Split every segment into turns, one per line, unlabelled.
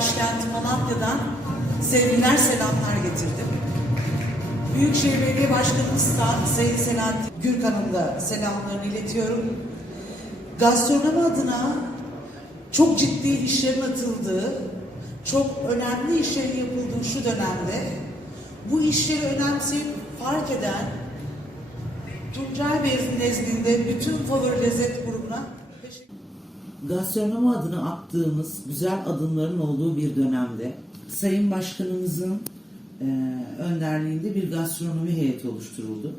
başkenti Malatya'dan sevgiler, selamlar getirdim. Büyükşehir Belediye Başkanımız Sayın Selahattin Gürkan'ın da selamlarını iletiyorum. Gastronomi adına çok ciddi işlerin atıldığı, çok önemli işlerin yapıldığı şu dönemde bu işleri önemseyip fark eden Tuncay Bey'in nezdinde bütün favori lezzet grubuna teşekkür
Gastronomi adına attığımız güzel adımların olduğu bir dönemde Sayın Başkanımızın e, önderliğinde bir gastronomi heyeti oluşturuldu.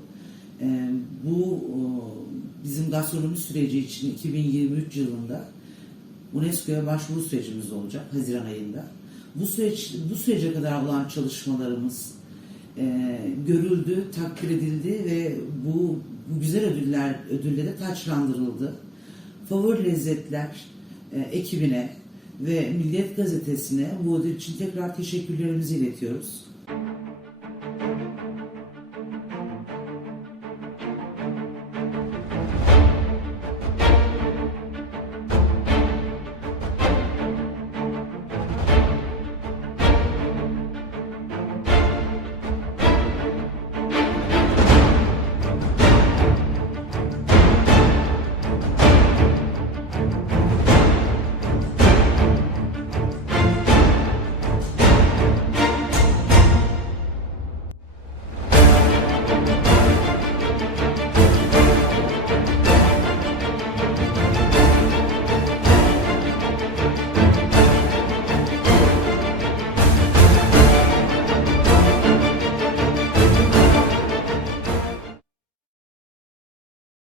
E, bu e, bizim gastronomi süreci için 2023 yılında UNESCO'ya başvuru sürecimiz olacak Haziran ayında. Bu süreç bu sürece kadar olan çalışmalarımız e, görüldü, takdir edildi ve bu, bu güzel ödüller ödülle de taçlandırıldı. Favori Lezzetler e, ekibine ve Milliyet Gazetesi'ne bu ödül için tekrar teşekkürlerimizi iletiyoruz.